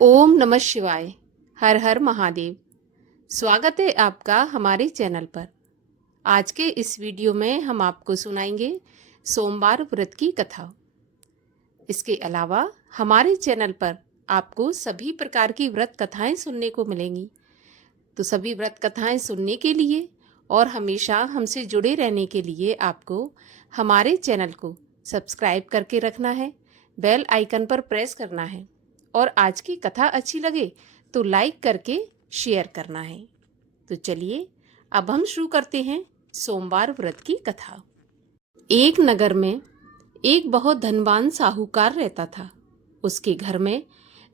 ओम नमः शिवाय। हर हर महादेव। स्वागत है आपका हमारे चैनल पर। आज के इस वीडियो में हम आपको सुनाएंगे सोमवार व्रत की कथा। इसके अलावा हमारे चैनल पर आपको सभी प्रकार की व्रत कथाएं सुनने को मिलेंगी। तो सभी व्रत कथाएं सुनने के लिए और हमेशा हमसे जुड़े रहने के लिए आपको हमारे चैनल को सब्सक्राइब करके रखना है, बेल आइकन पर प्रेस करना है और आज की कथा अच्छी लगे तो लाइक करके शेयर करना है। तो चलिए अब हम शुरू करते हैं सोमवार व्रत की कथा। एक नगर में एक बहुत धनवान साहूकार रहता था। उसके घर में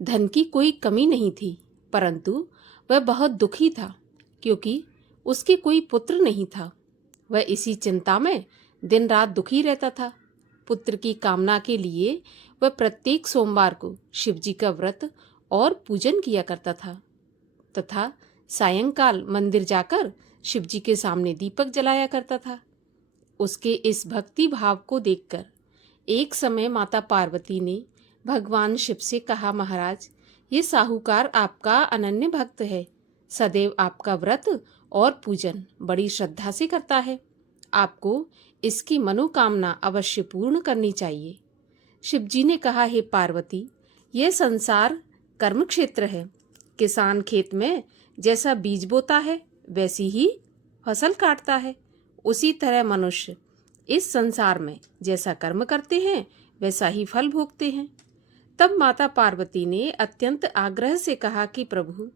धन की कोई कमी नहीं थी, परंतु वह बहुत दुखी था क्योंकि उसके कोई पुत्र नहीं था। वह इसी चिंता में दिन रात दुखी रहता था। पुत्र की कामना के लिए वह प्रत्येक सोमवार को शिवजी का व्रत और पूजन किया करता था तथा सायंकाल मंदिर जाकर शिवजी के सामने दीपक जलाया करता था। उसके इस भक्ति भाव को देखकर एक समय माता पार्वती ने भगवान शिव से कहा, महाराज, ये साहूकार आपका अनन्य भक्त है, सदैव आपका व्रत और पूजन बड़ी श्रद्धा से करता है। आपको इसकी मनोकामना अवश्य पूर्ण करनी चाहिए। शिवजी ने कहा, हे पार्वती, यह संसार कर्म क्षेत्र है। किसान खेत में जैसा बीज बोता है वैसी ही फसल काटता है, उसी तरह मनुष्य इस संसार में जैसा कर्म करते हैं वैसा ही फल भोगते हैं। तब माता पार्वती ने अत्यंत आग्रह से कहा कि प्रभु,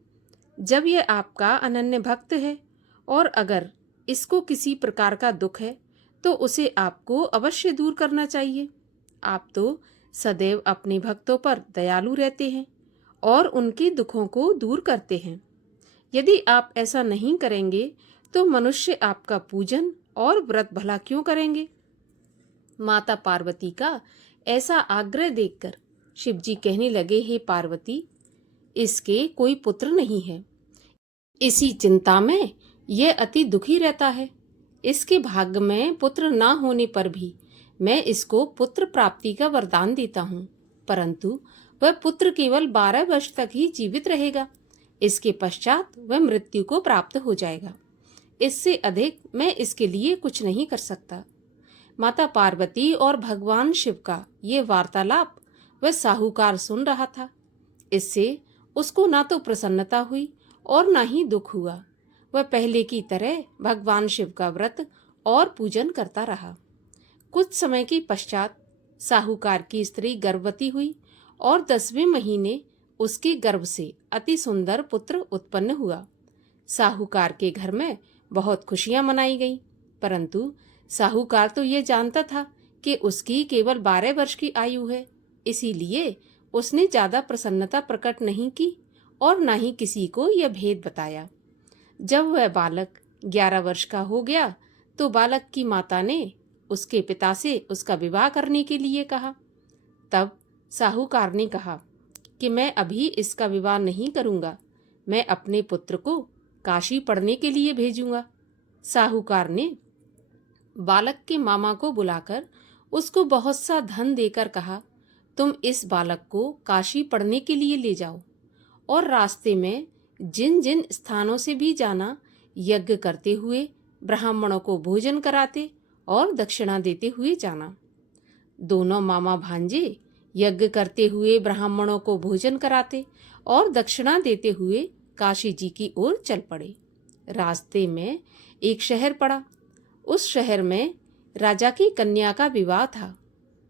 जब यह आपका अनन्य भक्त है और अगर इसको किसी प्रकार का दुख है तो उसे आपको अवश्य दूर करना चाहिए। आप तो सदैव अपने भक्तों पर दयालु रहते हैं और उनके दुखों को दूर करते हैं। यदि आप ऐसा नहीं करेंगे तो मनुष्य आपका पूजन और व्रत भला क्यों करेंगे। माता पार्वती का ऐसा आग्रह देखकर शिवजी कहने लगे, हे पार्वती, इसके कोई पुत्र नहीं है। इसी चिंता में यह अति दुखी रहता है। इसके भाग्य में पुत्र ना होने पर भी मैं इसको पुत्र प्राप्ति का वरदान देता हूँ, परंतु वह पुत्र केवल 12 वर्ष तक ही जीवित रहेगा। इसके पश्चात वह मृत्यु को प्राप्त हो जाएगा। इससे अधिक मैं इसके लिए कुछ नहीं कर सकता। माता पार्वती और भगवान शिव का ये वार्तालाप वह साहूकार सुन रहा था। इससे उसको ना तो प्रसन्नता हुई और ना ही दुख हुआ। वह पहले की तरह भगवान शिव का व्रत और पूजन करता रहा। कुछ समय के पश्चात साहूकार की स्त्री गर्भवती हुई और 10वें महीने उसके गर्भ से अति सुंदर पुत्र उत्पन्न हुआ। साहूकार के घर में बहुत खुशियां मनाई गईं, परंतु साहूकार तो ये जानता था कि उसकी केवल 12 वर्ष की आयु है, इसीलिए उसने ज्यादा प्रसन्नता प्रकट नहीं की और न ही किसी को यह भेद बताया। जब वह बालक 11 वर्ष का हो गया तो बालक की माता ने उसके पिता से उसका विवाह करने के लिए कहा। तब साहूकार ने कहा कि मैं अभी इसका विवाह नहीं करूंगा, मैं अपने पुत्र को काशी पढ़ने के लिए भेजूंगा। साहूकार ने बालक के मामा को बुलाकर उसको बहुत सा धन देकर कहा, तुम इस बालक को काशी पढ़ने के लिए ले जाओ और रास्ते में जिन जिन स्थानों से भी जाना, यज्ञ करते हुए ब्राह्मणों को भोजन कराते और दक्षिणा देते हुए जाना। दोनों मामा भांजे यज्ञ करते हुए ब्राह्मणों को भोजन कराते और दक्षिणा देते हुए काशी जी की ओर चल पड़े। रास्ते में एक शहर पड़ा। उस शहर में राजा की कन्या का विवाह था,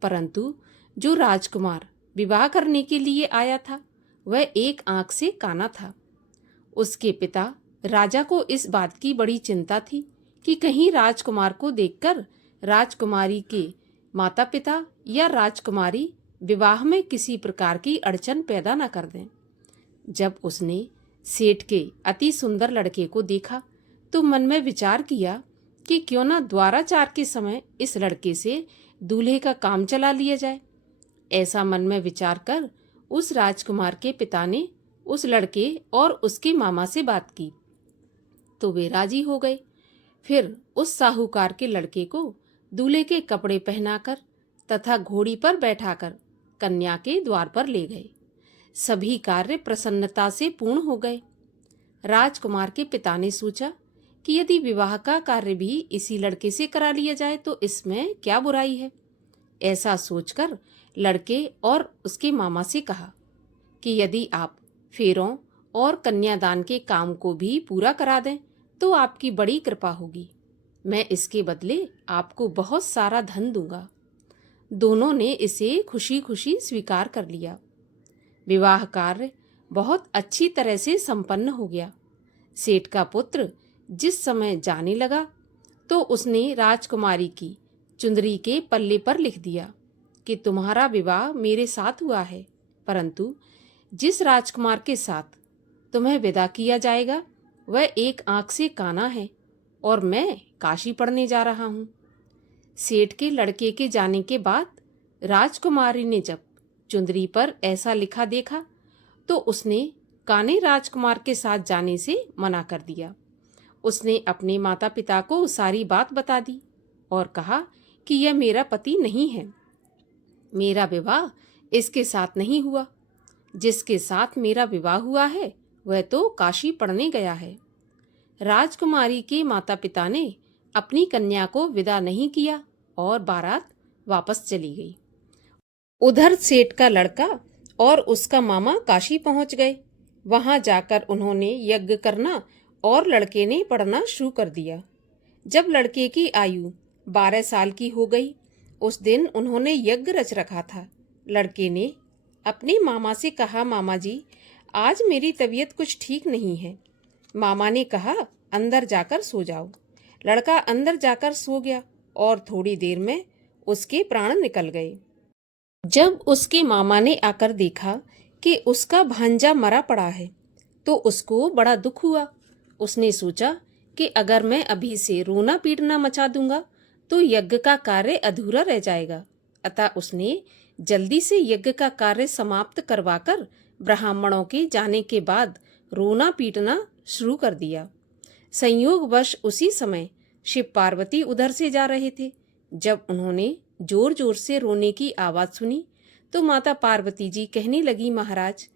परंतु जो राजकुमार विवाह करने के लिए आया था वह एक आंख से काना था। उसके पिता राजा को इस बात की बड़ी चिंता थी कि कहीं राजकुमार को देखकर राजकुमारी के माता पिता या राजकुमारी विवाह में किसी प्रकार की अड़चन पैदा न कर दें। जब उसने सेठ के अति सुंदर लड़के को देखा तो मन में विचार किया कि क्यों न द्वाराचार के समय इस लड़के से दूल्हे का काम चला लिया जाए। ऐसा मन में विचार कर उस राजकुमार के पिता ने उस लड़के और उसके मामा से बात की तो वे राजी हो गए। फिर उस साहूकार के लड़के को दूल्हे के कपड़े पहनाकर तथा घोड़ी पर बैठाकर कन्या के द्वार पर ले गए। सभी कार्य प्रसन्नता से पूर्ण हो गए। राजकुमार के पिता ने सोचा कि यदि विवाह का कार्य भी इसी लड़के से करा लिया जाए तो इसमें क्या बुराई है। ऐसा सोचकर लड़के और उसके मामा से कहा कि यदि आप फेरों और कन्यादान के काम को भी पूरा करा दें तो आपकी बड़ी कृपा होगी। मैं इसके बदले आपको बहुत सारा धन दूंगा। दोनों ने इसे खुशी खुशी स्वीकार कर लिया। विवाह कार्य बहुत अच्छी तरह से संपन्न हो गया। सेठ का पुत्र जिस समय जाने लगा तो उसने राजकुमारी की चुंदरी के पल्ले पर लिख दिया कि तुम्हारा विवाह मेरे साथ हुआ है, परंतु जिस राजकुमार के साथ तुम्हें विदा किया जाएगा वह एक आंख से काना है और मैं काशी पढ़ने जा रहा हूँ। सेठ के लड़के के जाने के बाद राजकुमारी ने जब चुंदरी पर ऐसा लिखा देखा तो उसने काने राजकुमार के साथ जाने से मना कर दिया। उसने अपने माता पिता को सारी बात बता दी और कहा कि यह मेरा पति नहीं है, मेरा विवाह इसके साथ नहीं हुआ। जिसके साथ मेरा विवाह हुआ है वह तो काशी पढ़ने गया है। राजकुमारी के माता पिता ने अपनी कन्या को विदा नहीं किया और बारात वापस चली गई। उधर सेठ का लड़का और उसका मामा काशी पहुंच गए। वहां जाकर उन्होंने यज्ञ करना और लड़के ने पढ़ना शुरू कर दिया। जब लड़के की आयु 12 साल की हो गई, उस दिन उन्होंने यज्ञ रच रखा था। लड़के ने अपने मामा से कहा, मामा जी, आज मेरी तबीयत कुछ ठीक नहीं है। मामा ने कहा, अंदर जाकर सो जाओ। लड़का अंदर जाकर सो गया और थोड़ी देर में उसके प्राण निकल गए। जब उसके मामा ने आकर देखा कि उसका भांजा मरा पड़ा है तो उसको बड़ा दुख हुआ। उसने सोचा कि अगर मैं अभी से रोना पीटना मचा दूंगा तो यज्ञ का कार्य अधूरा रह जाएगा। अतः उसने जल्दी से यज्ञ का कार्य समाप्त करवाकर ब्राह्मणों के जाने के बाद रोना पीटना शुरू कर दिया। संयोगवश उसी समय शिव पार्वती उधर से जा रहे थे। जब उन्होंने जोर जोर से रोने की आवाज सुनी तो माता पार्वती जी कहने लगी, महाराज,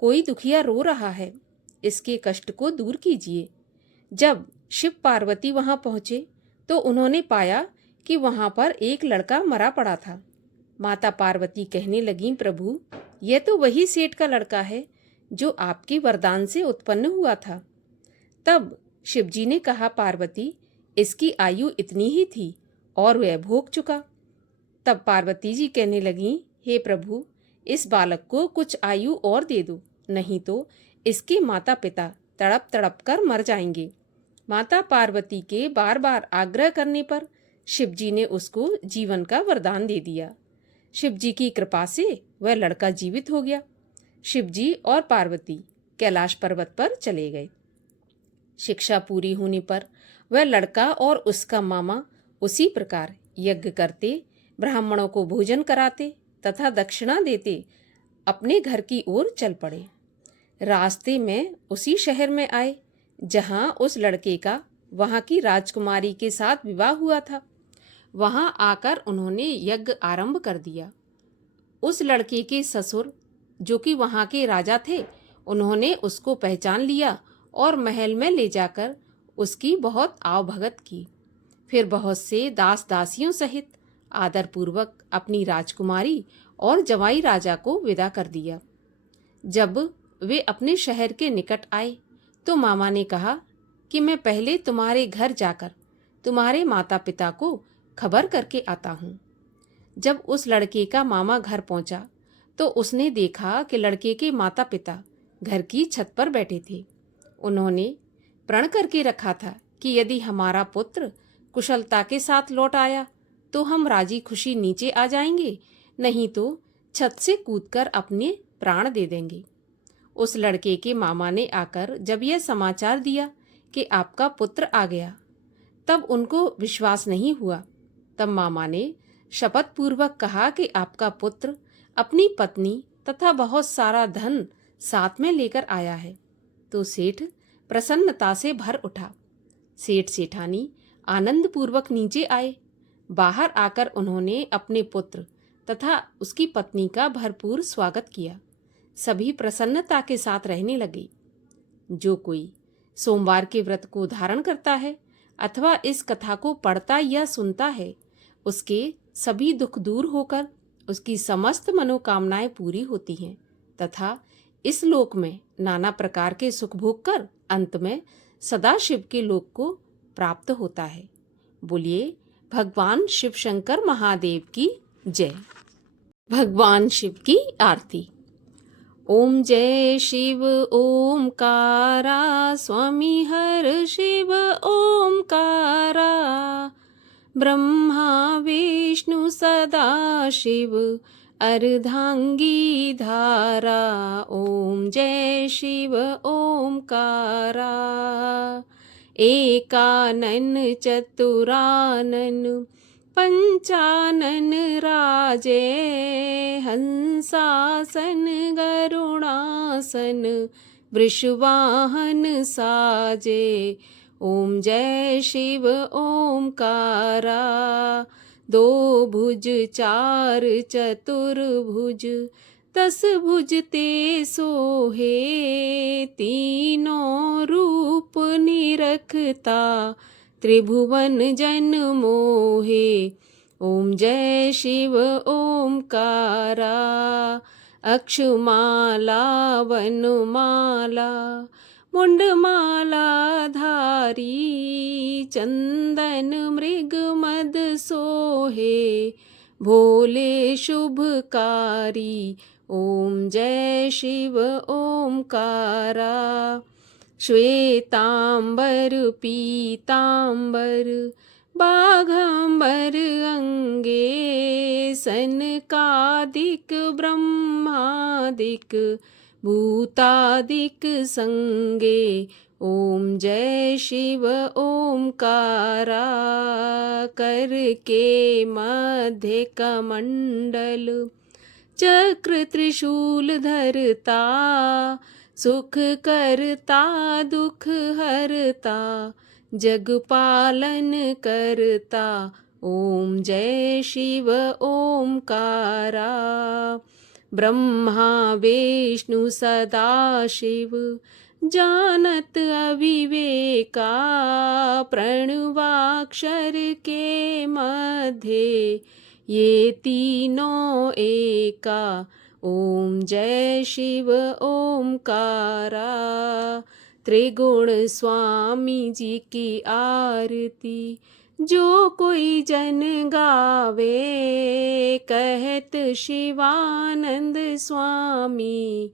कोई दुखिया रो रहा है, इसके कष्ट को दूर कीजिए। जब शिव पार्वती वहां पहुंचे तो उन्होंने पाया कि वहां पर एक लड़का मरा पड़ा था। माता पार्वती कहने लगी, प्रभु, यह तो वही सेठ का लड़का है जो आपके वरदान से उत्पन्न हुआ था। तब शिवजी ने कहा, पार्वती, इसकी आयु इतनी ही थी और वह भोग चुका। तब पार्वती जी कहने लगी, हे प्रभु, इस बालक को कुछ आयु और दे दो, नहीं तो इसके माता पिता तड़प तड़प कर मर जाएंगे। माता पार्वती के बार बार आग्रह करने पर शिवजी ने उसको जीवन का वरदान दे दिया। शिवजी की कृपा से वह लड़का जीवित हो गया। शिवजी और पार्वती कैलाश पर्वत पर चले गए। शिक्षा पूरी होने पर वह लड़का और उसका मामा उसी प्रकार यज्ञ करते, ब्राह्मणों को भोजन कराते तथा दक्षिणा देते अपने घर की ओर चल पड़े। रास्ते में उसी शहर में आए जहां उस लड़के का वहां की राजकुमारी के साथ विवाह हुआ था। वहां आकर उन्होंने यज्ञ आरंभ कर दिया। उस लड़के के ससुर, जो कि वहां के राजा थे, उन्होंने उसको पहचान लिया और महल में ले जाकर उसकी बहुत आवभगत की। फिर बहुत से दास दासियों सहित आदरपूर्वक अपनी राजकुमारी और जवाई राजा को विदा कर दिया। जब वे अपने शहर के निकट आए तो मामा ने कहा कि मैं पहले तुम्हारे घर जाकर तुम्हारे माता पिता को खबर करके आता हूँ। जब उस लड़के का मामा घर पहुंचा तो उसने देखा कि लड़के के माता पिता घर की छत पर बैठे थे। उन्होंने प्रण करके रखा था कि यदि हमारा पुत्र कुशलता के साथ लौट आया तो हम राजी खुशी नीचे आ जाएंगे, नहीं तो छत से कूदकर अपने प्राण दे देंगे। उस लड़के के मामा ने आकर जब यह समाचार दिया कि आपका पुत्र आ गया, तब उनको विश्वास नहीं हुआ। तब मामा ने शपथ पूर्वक कहा कि आपका पुत्र अपनी पत्नी तथा बहुत सारा धन साथ में लेकर आया है। तो सेठ प्रसन्नता से भर उठा। सेठ सेठानी आनंद पूर्वक नीचे आए। बाहर आकर उन्होंने अपने पुत्र तथा उसकी पत्नी का भरपूर स्वागत किया। सभी प्रसन्नता के साथ रहने लगे। जो कोई सोमवार के व्रत को धारण करता है अथवा इस कथा को पढ़ता या सुनता है, उसके सभी दुख दूर होकर उसकी समस्त मनोकामनाएं पूरी होती हैं तथा इस लोक में नाना प्रकार के सुख भोग कर अंत में सदाशिव के लोक को प्राप्त होता है। बोलिए भगवान शिव शंकर महादेव की जय। भगवान शिव की आरती। ओम जय शिव ओमकारा, स्वामी हर शिव ओमकारा, ब्रह्मा विष्णु सदा शिव अर्धांगी धारा। ओम जय शिव ओमकारा, एकानन चतुरानन पंचानन राजे, हंसासन गरुणासन वृषवाहन साजे। ओम जय शिव ओमकारा, दो भुज चार चतुर्भुज, 10 भुज ते सोहे, तीनों रूप निरखता त्रिभुवन जन मोहे। ओम जय शिव ओमकारा, अक्षमाला वनमाला मुंडमाला धारी, चंदन मृग मद सोहे, भोले शुभकारी। ओम जय शिव ओमकारा, श्वेतांबर पीतांबर बाघांबर अंगे, सनकादिक ब्रह्मादिक भूतादिक संगे। ओम जय शिव ओमकारा, करके मध्य कमंडल चक्र त्रिशूल धरता, सुख करता दुख हरता, जग पालन करता। ओम जय शिव ओमकारा, ब्रह्मा विष्णु सदा शिव जानत अविवेका, प्रणवाक्षर के मध्य ये तीनों एका। ओम जय शिव ओमकारा, त्रिगुण स्वामी जी की आरती जो कोई जन गावे, कहत शिवानंद स्वामी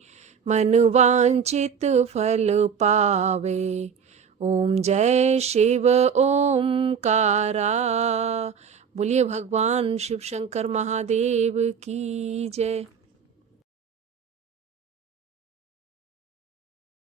मन वांछित फल पावे। ओम जय शिव ओमकारा। बोलिए भगवान शिव शंकर महादेव की जय।